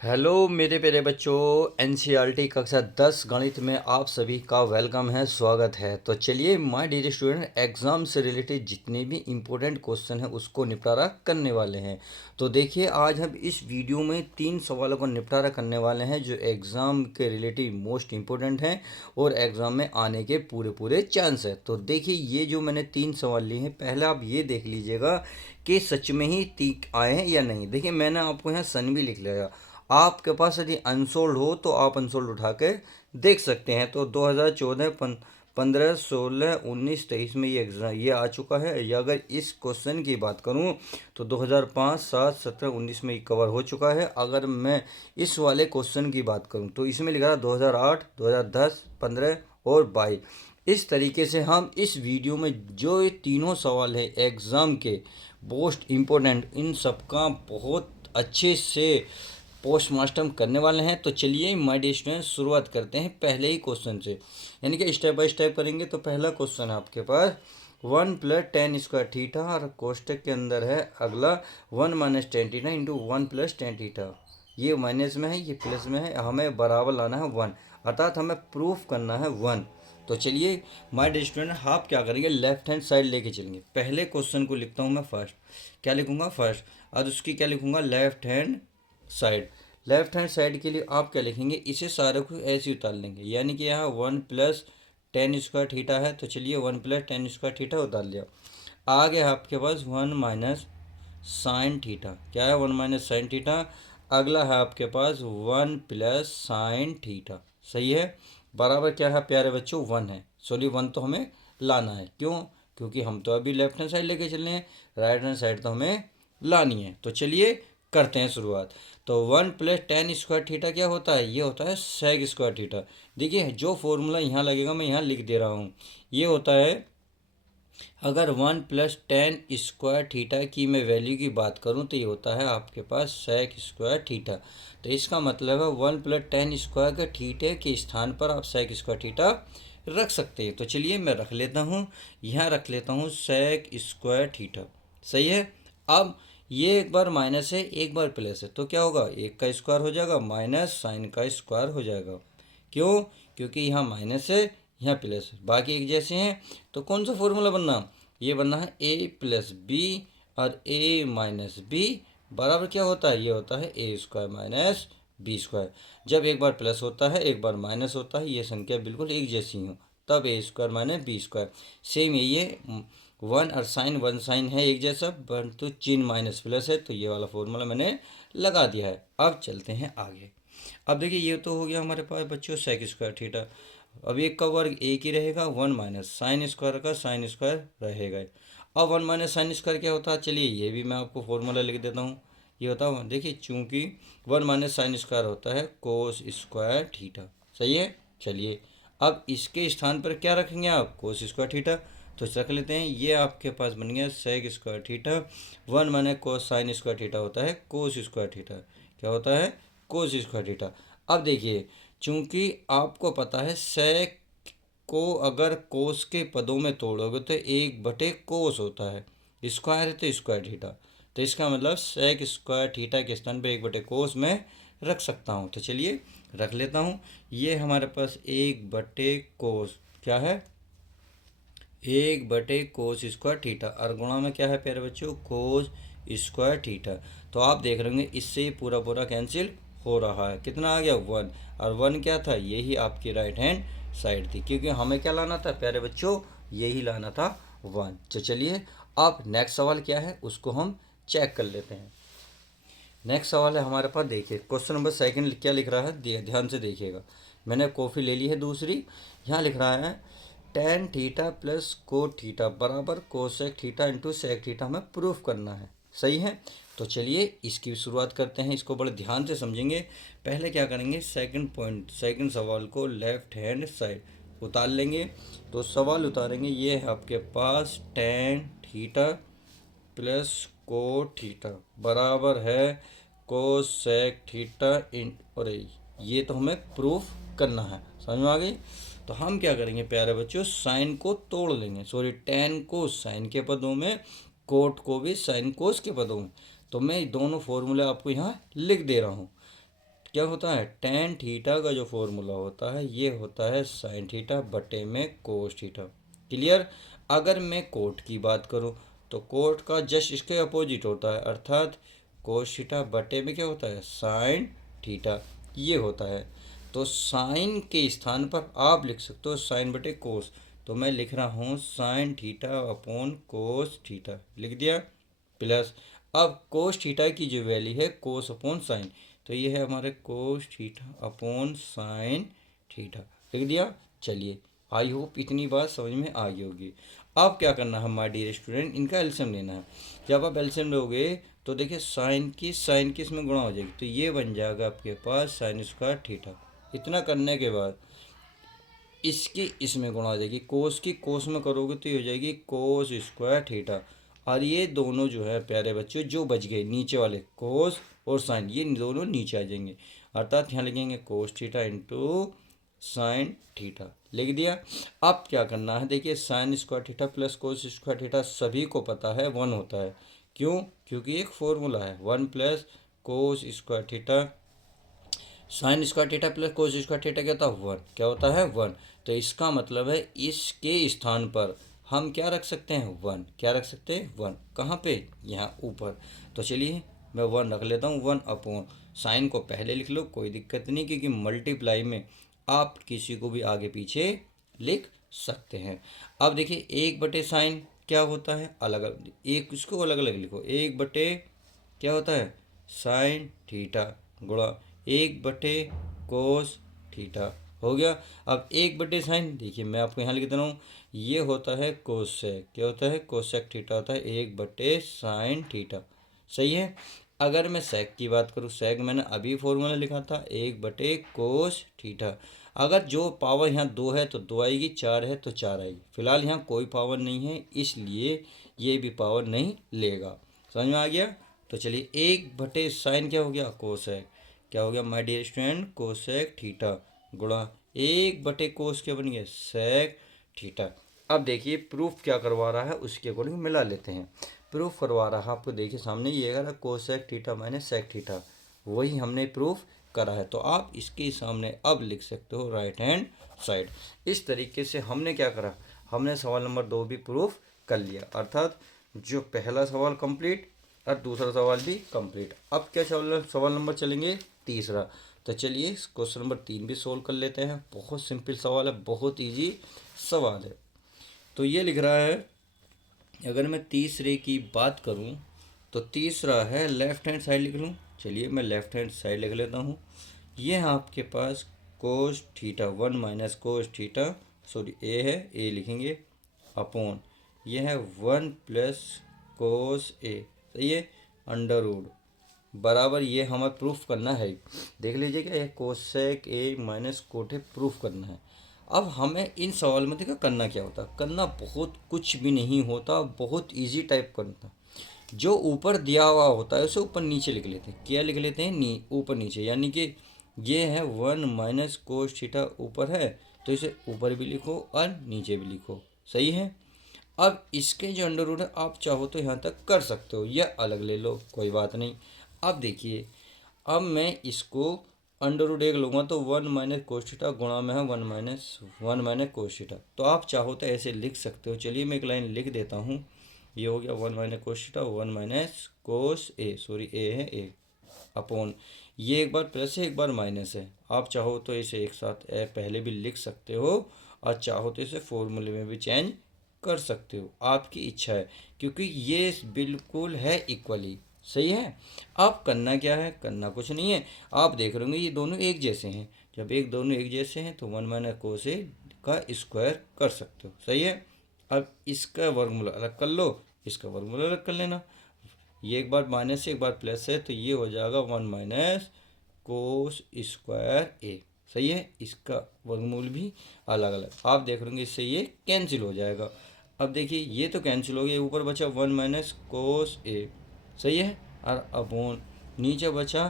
Hello मेरे प्यारे बच्चों। एनसीईआरटी कक्षा 10 गणित में आप सभी का वेलकम है, स्वागत है। तो चलिए माय डियर स्टूडेंट, एग्ज़ाम से रिलेटेड जितने भी इम्पोर्टेंट क्वेश्चन हैं उसको निपटारा करने वाले हैं। तो देखिए आज हम इस वीडियो में 3 सवालों को निपटारा करने वाले हैं जो एग्ज़ाम के रिलेटिव मोस्ट इम्पोर्टेंट हैं और एग्ज़ाम में आने के पूरे पूरे चांस है। तो देखिए ये जो मैंने 3 सवाल लिए हैं, पहले आप ये देख लीजिएगा कि सच में ही तीक आए हैं या नहीं। देखिए मैंने आपको यहाँ सन भी लिख लिया। आपके पास यदि अनसोल्ड हो तो आप अनसोल्ड उठा के देख सकते हैं। तो 2014 15 16 19 23 में ये एग्जाम ये आ चुका है। या अगर इस क्वेश्चन की बात करूं तो 2005 7 17 19 में ये कवर हो चुका है। अगर मैं इस वाले क्वेश्चन की बात करूं तो इसमें लिखा था 2008 2010 15 और 22। इस तरीके से हम इस वीडियो में जो ये तीनों सवाल है एग्ज़ाम के मोस्ट इम्पोर्टेंट, इन सबका बहुत अच्छे से पोस्टमार्टम करने वाले हैं। तो चलिए माय डियर स्टूडेंट शुरुआत करते हैं पहले ही क्वेश्चन से, यानी कि स्टेप बाय स्टेप करेंगे। तो पहला क्वेश्चन है आपके पास 1 + tan² और कोष्टक के अंदर है अगला 1 - tan θ इंटू 1 + tan θ। ये माइनस में है, ये प्लस में है, हमें बराबर लाना है 1, अर्थात हमें प्रूफ करना है 1। तो चलिए माय डियर स्टूडेंट आप क्या करेंगे, लेफ्ट हैंड साइड लेके चलेंगे। पहले क्वेश्चन को लिखता हूँ मैं फर्स्ट, क्या लिखूंगा फर्स्ट, और उसकी क्या लिखूंगा left hand side. Left hand side के लिए आप क्या लिखेंगे, इसे सारे को ऐसे उतार लेंगे, यानी कि यहाँ 1 + tan² है। तो चलिए 1 + tan² उतार लिया। आगे आपके पास 1 - sin θ, क्या है 1 - sin θ। अगला है आपके पास 1 + sin θ, सही है। बराबर क्या है प्यारे बच्चों 1 है। सॉरी 1 तो हमें लाना है, क्यों, क्योंकि हम तो अभी लेफ्ट हैंड साइड लेके चल रहे हैं, राइट हैंड साइड तो हमें लानी है। तो चलिए करते हैं शुरुआत। तो 1 + tan² क्या होता है, ये होता है sec²। देखिए जो फॉर्मूला यहाँ लगेगा मैं यहाँ लिख दे रहा हूँ, ये होता है अगर 1 + tan² की मैं वैल्यू की बात करूँ तो ये होता है आपके पास sec²। तो इसका मतलब है 1 + tan² के स्थान पर आप sec² रख सकते हैं। तो चलिए मैं रख लेता हूँ, यहाँ रख लेता हूँ sec²। सही है। अब ये एक बार माइनस है एक बार प्लस है, तो क्या होगा, एक का स्क्वायर हो जाएगा माइनस साइन का स्क्वायर हो जाएगा। क्यों, क्योंकि यहाँ माइनस है यहाँ प्लस है, बाकी एक जैसे हैं। तो कौन सा फॉर्मूला बनना, ये बनना है a + b और a - b बराबर क्या होता है, ये होता है a² - b²। जब एक बार प्लस होता है एक बार माइनस होता है, ये संख्या बिल्कुल एक जैसी हो, तब a² - b²। सेम यही है, 1 और साइन 1 साइन है एक जैसा, परंतु चिन्ह माइनस प्लस है, तो ये वाला फॉर्मूला मैंने लगा दिया है। अब चलते हैं आगे। अब देखिए ये तो हो गया हमारे पास बच्चों sec²। अब एक का वर्ग एक ही रहेगा, 1 - sin² का sin² रहेगा। अब 1 - sin² क्या होता है, चलिए ये भी मैं आपको फॉर्मूला लिख देता हूँ। ये होता है, देखिए चूंकि 1 - sin² होता है cos²। सही है। चलिए अब इसके स्थान पर क्या रखेंगे आप, cos²। तो रख लेते हैं, ये आपके पास बन गया sec²। 1 माने cos sin² होता है cos²। क्या होता है cos²। अब देखिए चूंकि आपको पता है सेक को अगर कोस के पदों में तोड़ोगे तो 1/कोस होता है, स्क्वायर है तो स्क्वायर थीटा। तो इसका मतलब sec²। के स्थान पे 1/कोस में रख सकता हूँ। तो चलिए रख लेता हूँ, ये हमारे पास 1/कोस क्या है, 1/कोस²। और गुणा में क्या है प्यारे बच्चों cos²। तो आप देख रहे होंगे इससे पूरा पूरा कैंसिल हो रहा है, कितना आ गया 1। और 1 क्या था, यही आपकी राइट हैंड साइड थी, क्योंकि हमें क्या लाना था प्यारे बच्चों, यही लाना था 1। तो चलिए अब नेक्स्ट सवाल क्या है उसको हम चेक कर लेते हैं। नेक्स्ट सवाल है हमारे पास, देखिए क्वेश्चन नंबर सेकंड क्या लिख रहा है, ध्यान से देखिएगा। मैंने कॉफ़ी ले ली है दूसरी, यहाँ लिख रहा है tan θ + cot θ बराबर cosec θ इंटू sec θ हमें प्रूफ करना है। सही है। तो चलिए इसकी शुरुआत करते हैं, इसको बड़े ध्यान से समझेंगे। पहले क्या करेंगे, सेकंड पॉइंट सेकंड सवाल को लेफ्ट हैंड साइड उतार लेंगे। तो सवाल उतारेंगे, ये है आपके पास tan θ + cot θ बराबर है cosec θ इन, और ये तो हमें प्रूफ करना है, समझ में आ गई। तो हम क्या करेंगे प्यारे बच्चों, साइन को तोड़ लेंगे, सॉरी tan को साइन के पदों में, कोट को भी साइन कोस के पदों में। तो मैं दोनों फॉर्मूले आपको यहाँ लिख दे रहा हूँ। क्या होता है, टेन थीटा का जो फॉर्मूला होता है ये होता है साइन थीटा बटे में कोस थीटा। क्लियर। अगर मैं कोट की बात करूँ तो कोट का जस्ट इसके अपोजिट होता है, अर्थात कोस थीटा बटे में क्या होता है, साइन थीटा, ये होता है। तो साइन के स्थान पर आप लिख सकते हो साइन बटे कोस, तो मैं लिख रहा हूँ sine theta upon cos theta, लिख दिया। प्लस अब कोस थीटा की जो वैल्यू है कोस अपॉन साइन, तो ये है हमारे cos theta upon sine theta, लिख दिया। चलिए, आई होप इतनी बात समझ में आ गई होगी। अब क्या करना है माय डियर स्टूडेंट, इनका एलसीएम लेना है। जब आप एलसीएम लोगे तो देखिए साइन की इसमें गुणा हो जाएगी, तो ये बन जाएगा आपके पास साइन स्क्वायर थीटा। इतना करने के बाद इसकी इसमें गुणा हो जाएगी, कोस की कोस में करोगे तो ये हो जाएगी कोस स्क्वायर थीटा। और ये दोनों जो है प्यारे बच्चों जो बच गए नीचे वाले कोस और साइन, ये दोनों नीचे आ जाएंगे, अर्थात यहाँ लिखेंगे cos theta into sine theta, लिख दिया। अब क्या करना है, देखिए sine square theta plus cos square theta सभी को पता है 1 होता है। क्यों? क्योंकि एक फॉर्मूला है 1 plus cos square theta sine square theta plus cos square theta क्या होता है 1, क्या होता है 1। तो इसका मतलब है इसके स्थान पर हम क्या रख सकते हैं 1, क्या रख सकते हैं 1, कहाँ पे, यहाँ ऊपर। तो चलिए मैं 1 रख लेता हूँ, 1 अपॉन साइन को पहले लिख लो, कोई दिक्कत नहीं, क्योंकि मल्टीप्लाई में आप किसी को भी आगे पीछे लिख सकते हैं। अब देखिए 1/साइन क्या होता है, अलग अलग, एक इसको अलग अलग लिखो, 1/ क्या होता है साइन थीटा गुणा 1/कोस थीटा, हो गया। अब 1/साइन देखिए मैं आपको यहाँ लिख दे रहा हूँ, ये होता है कोसेक, क्या होता है कोसेक थीटा होता है 1/साइन थीटा, सही है। अगर मैं सेक की बात करूँ, सेक मैंने अभी फॉर्मूला लिखा था 1/कोस थीटा। अगर जो पावर यहाँ 2 है तो 2 आएगी, 4 है तो 4 आएगी, फिलहाल यहाँ कोई पावर नहीं है इसलिए ये भी पावर नहीं लेगा, समझ में आ गया। तो चलिए 1/साइन क्या हो गया कोसेक, क्या हो गया my dear student cosec theta गुणा 1/कोस क्या बन गया सेक थीटा। अब देखिए प्रूफ क्या करवा रहा है उसके अकॉर्डिंग मिला लेते हैं। प्रूफ करवा रहा है आपको, देखिए सामने ये कह रहा cosec theta minus sec theta, वही हमने प्रूफ करा है। तो आप इसके सामने अब लिख सकते हो राइट हैंड साइड। इस तरीके से हमने क्या करा, हमने सवाल नंबर 2 भी प्रूफ कर लिया, अर्थात जो पहला सवाल कंप्लीट और दूसरा सवाल भी कंप्लीट। अब क्या सवाल नंबर चलेंगे तीसरा। तो चलिए क्वेश्चन नंबर 3 भी सोल्व कर लेते हैं। बहुत सिंपल सवाल है, बहुत इजी सवाल है। तो ये लिख रहा है, अगर मैं तीसरे की बात करूं तो तीसरा है लेफ्ट हैंड साइड लिख लूं। चलिए मैं लेफ्ट हैंड साइड लिख लेता हूं। ये है आपके पास cos theta 1 minus cos theta, sorry A है, ए लिखेंगे अपॉन ये है 1 प्लस कोस ए, सही है, अंडर रूट बराबर, ये हमें प्रूफ करना है। देख लीजिए क्या है कोसेक ए माइनस कोट है, प्रूफ करना है। अब हमें इन सवाल में देखो करना क्या होता है, करना बहुत कुछ भी नहीं होता, बहुत इजी टाइप करना। जो ऊपर दिया हुआ होता है उसे ऊपर नीचे लिख लेते हैं, क्या लिख लेते हैं ऊपर नीचे, यानी कि ये है 1 माइनस कोस थीटा ऊपर है तो इसे ऊपर भी लिखो और नीचे भी लिखो, सही है। अब इसके जो अंडर रूट है आप चाहो तो यहाँ तक कर सकते हो या अलग ले लो, कोई बात नहीं। अब देखिए, अब मैं इसको अंडर रूट 1 लूँगा तो 1 माइनस कोस थीटा गुणा में है 1 माइनस कोस थीटा, तो आप चाहो तो ऐसे लिख सकते हो। चलिए मैं एक लाइन लिख देता हूँ, ये हो गया 1 minus cos theta 1 minus cos A, sorry A है ए अपॉन, ये एक बार प्लस है एक बार माइनस है, आप चाहो तो इसे एक साथ पहले भी लिख सकते हो और चाहो तो इसे फॉर्मूले में भी चेंज कर सकते हो, आपकी इच्छा है, क्योंकि ये बिल्कुल है इक्वली, सही है। अब करना क्या है, करना कुछ नहीं है, आप देख रहे होंगे ये दोनों एक जैसे हैं, जब दोनों एक जैसे हैं तो 1 माइनस कोस ए का स्क्वायर कर सकते हो, सही है। अब इसका वर्गमूल अलग कर लो, इसका वर्गमूल अलग कर लेना, ये एक बार माइनस है एक बार प्लस है तो ये हो जाएगा 1 माइनस कोस स्क्वायर ए, सही है। इसका वर्गमूल भी अलग अलग, आप देख रहे होंगे इससे ये कैंसिल हो जाएगा। अब देखिए ये तो कैंसिल हो गया, ऊपर बचा 1 माइनस कोस ए, सही है, और अपॉन नीचे बचा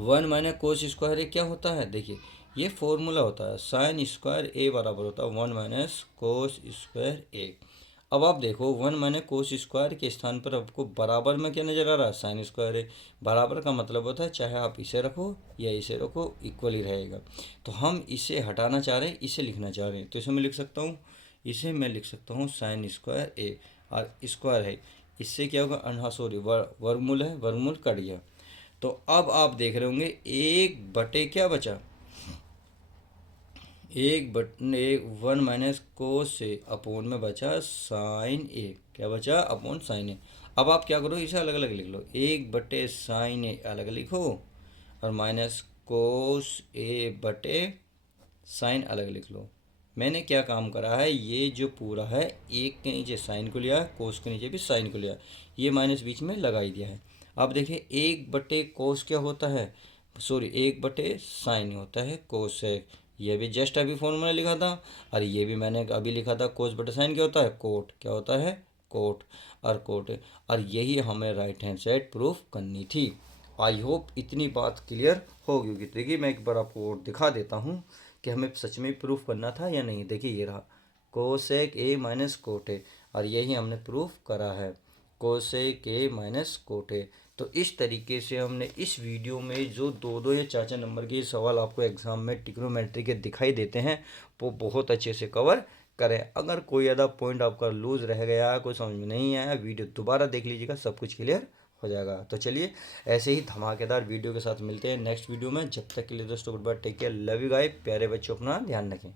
1 माइनस कोस स्क्वायर ए, क्या होता है देखिए ये फॉर्मूला होता है साइन स्क्वायर ए बराबर होता है 1 माइनस कोस स्क्वायर ए। अब आप देखो 1 माइनस कोस स्क्वायर के स्थान पर आपको बराबर में क्या नज़र आ रहा है, साइन स्क्वायर है। बराबर का मतलब होता है चाहे आप इसे रखो या इसे रखो इक्वल ही रहेगा। तो हम इसे हटाना चाह रहे हैं, इसे लिखना चाह रहे हैं, तो इसे मैं लिख सकता हूँ, इसे मैं लिख सकता हूँ साइन स्क्वायर ए, और स्क्वायर है, इससे क्या होगा, हाँ सॉरी, वर्गमूल है, वर्गमूल कट गया। तो अब आप देख रहे होंगे एक बटे क्या बचा, एक बट एक 1 माइनस कोस से अपोन में बचा साइन ए, क्या बचा, अपोन साइन ए। अब आप क्या करो, इसे अलग अलग लिख लो, एक बटे साइन ए अलग लिखो, और माइनस कोस ए बटे साइन अलग लिख लो। मैंने क्या काम करा है, ये जो पूरा है एक के नीचे साइन को लिया, कोस के नीचे भी साइन को लिया, ये माइनस बीच में लगा ही दिया है। अब देखिए एक बटे कोस क्या होता है, सॉरी एक बटे साइन होता है कोस है, ये भी जस्ट अभी फॉर्मूला लिखा था, और ये भी मैंने अभी लिखा था, कोस बटे साइन क्या होता है, कोट, क्या होता है, कोट, और कोट, और यही हमें राइट हैंड साइड प्रूफ करनी थी। आई होप इतनी बात क्लियर होगी होगी। देखिए मैं एक बार आपको और दिखा देता हूँ कि हमें सच में प्रूफ करना था या नहीं। देखिए ये रहा cosec A minus cot A, और यही हमने प्रूफ करा है, cosec A minus cot A. तो इस तरीके से हमने इस वीडियो में जो दो दो या चार चार नंबर के सवाल आपको एग्जाम में ट्रिग्नोमेट्री के दिखाई देते हैं वो बहुत अच्छे से कवर करें। अगर कोई आधा पॉइंट आपका लूज रह गया, कोई समझ में नहीं आया, वीडियो दोबारा देख लीजिएगा, सब कुछ क्लियर हो जाएगा। तो चलिए ऐसे ही धमाकेदार वीडियो के साथ मिलते हैं नेक्स्ट वीडियो में। जब तक के लिए दोस्तों goodbye, take care, love you guys, प्यारे बच्चों अपना ध्यान रखें।